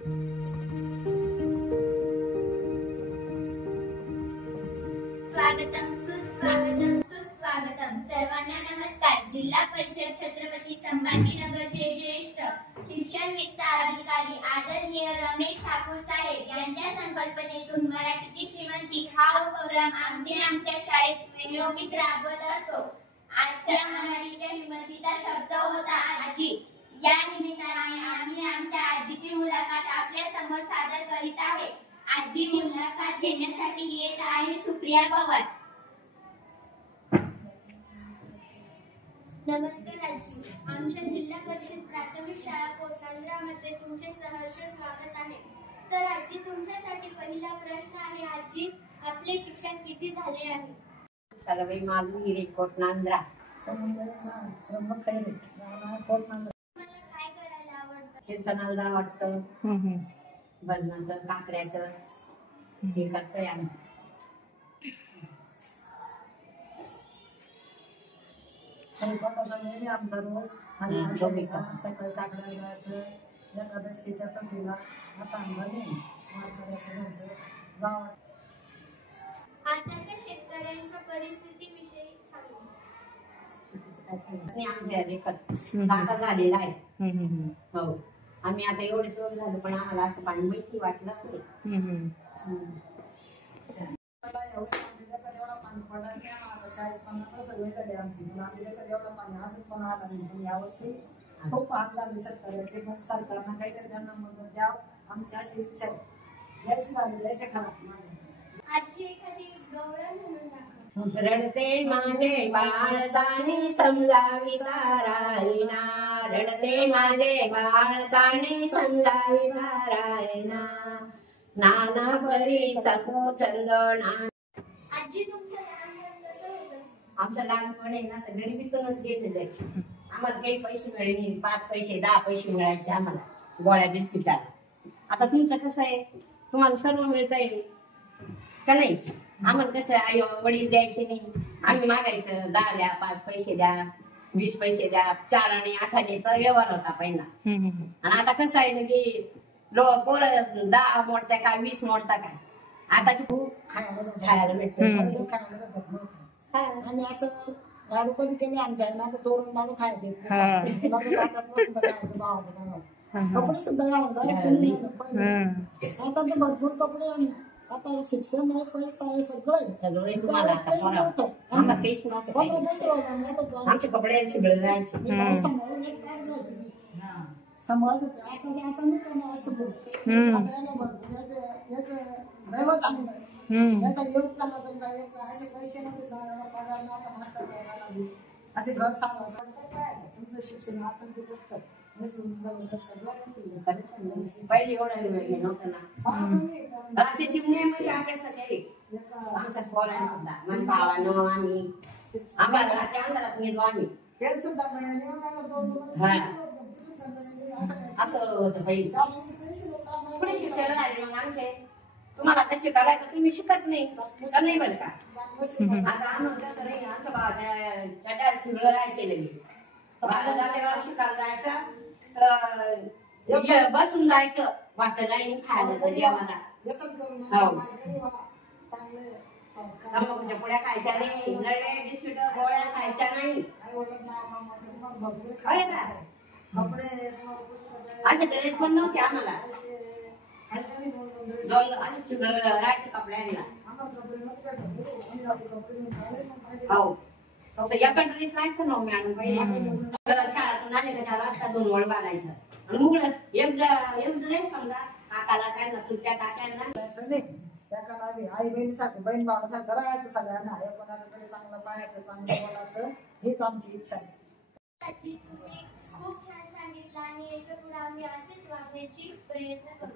स्वागतम सुस्वागतम सुस्वागतम। सर्वांना नमस्कार। जिल्हा परिषद छत्रपती संभाजीनगरचे ज्येष्ठ शिक्षण विस्तार अधिकारी आदरणीय रमेश ठाकूर साहेब यांच्या संकल्पनेतून मराठीची श्रीमंती हा उपक्रम आमच्या शाळेत नियमित राबवत असतो। आजच्या मराठीच्या श्रीमंतीचा शब्द होता आजी। या निमित्ताने आम्ही आमच्या आजीची मुलाखत आपल्या समोर सादर करीत आहे। आजीची मुलाखत घेण्यासाठी येत आहे सुप्रिया पवार। नमस्कार आजी। आमच्या जिल्हा परिषद प्राथमिक शाळा कोटनांद्रामध्ये तुमचे सहर्ष स्वागत आहे। तर आजी, तुमच्यासाठी पहिला प्रश्न आहे, आजी आपले शिक्षण किती झाले आहे? शाळाबाई मालू हिरे कोटनांद्रा। मला काय करायला आवडतं? कीर्तनाला आवडतं, भजनाचं, काकड्याचं हे करतोय आम्ही। आमचा रोज सकाळी काकड्या जायचं, एकादशीच्या तटीला असं आमचा नेहमी करायचं घरचं गावात। आताच्या शेतकऱ्यांच्या परिस्थितीविषयी सांगा। आमच्या रेखत दाता झालेला आहे। हो, आम्ही आता एवढेच वर्ष झालं पण आम्हाला असं पाणी माहिती वाटलंच नाही। एवढा पाणी पडला नाही आम्हाला, 40-50 वर्ष वेळ झाली आमची, पण आम्ही एवढं पाणी अजून पण आला नाही। पण यावर्षी खूप हात लागले शेतकऱ्याचे, पण सरकारनं काहीतरी त्यांना मदत द्यावं आमची अशी इच्छा आहे। यायचं झालं द्यायचे खराब आजी एखादी गवळण म्हणून दाखव। रडते माझे बाळताने समजाविता राहिना, रडते माझे बाळताने समजाविता राहिना, नाना परी सखो चंदना। आजी तुमचं लहानपण कसं होतं? आमचं लहानपण आहे ना तर गरिबीतूनच गेले जायचे। आम्हाला काही पैसे मिळाले नाही, 5 पैसे 10 पैसे मिळायचे आम्हाला गोळ्या बिस्किटाला। आता तुमचं कसं आहे, तुम्हाला सर्व मिळतंय का नाही? आम्हाला कसं आई वडील द्यायचे नाही, आम्ही मागायचं 10 द्या, 5 पैसे द्या, 20 पैसे द्या, 4 आणि 8 आण्याचा व्यवहार होता पहिला। आणि आता कसं आहे ना की पोरं 10 मोडता का 20 मोडता काय, आता खायला भेटतं। आम्ही असं लाडू कधी केले आमच्या ना, चोरून लाडू खायचे, कपडे सुद्धा आता तर भरपूर कपडे, आता शिक्षण आहे, पैसा आहे, सगळे तुम्हाला आमचे कपडे सगळे राहायचे सांभाळत होते। आता नाही कोणा असं बोलतो, दैव चांगलं याचा योग चांगला, तुमचा योग असे पैसे नव्हते पगार नव्हता, मास्तर असे घर सांभाळतात। तुमचं शिक्षण असं तिचं पहिले एवढा वेळ नव्हता ना, रात्रीची म्हणजे अभ्यास केली आमच्या पोरांनी सुद्धा, म्हणजे भावानं आम्ही आम्हाला रात्री अंधारात नेलो आम्ही। असं होतं पहिले। पुढे शिक्षण झाले मग आमचे, तुम्हाला आता शिकायला तर तुम्ही शिकत नाही बरं का? आता आम्हाला कसं नाही, आमच्या भावाच्या चट्यात फिरलं राहायचे लगे, शिकायला जायचं, बसून जायचं, वाटत नाही खायला तर जेवायला। पुड्या खायच्या नाही, नळ्या बिस्किट गोळ्या खायच्या नाही। असे ड्रेस पण नव्हते आम्हाला, राहायचे कपड्यांना। हो, फक्त एका ड्रेस राहायचं ना मॅडम पहिले, शाळातून आले का 4 वाजता 2 वळ घालायचं आणि उघडच एक ड्रेस समजा काकाला काय ना तुमच्या काकांना नाही, आई बहिणीसारखं बहीण भावासारखं राहायचं सगळ्यांना, कोणाकडे चांगलं पाहायचं, चांगलं बोलायचं, हीच आमची इच्छा आहे। तुम्ही खूप छान सांगितलं आणि याच्या पुढे आम्ही असेच वागण्याची प्रयत्न करू।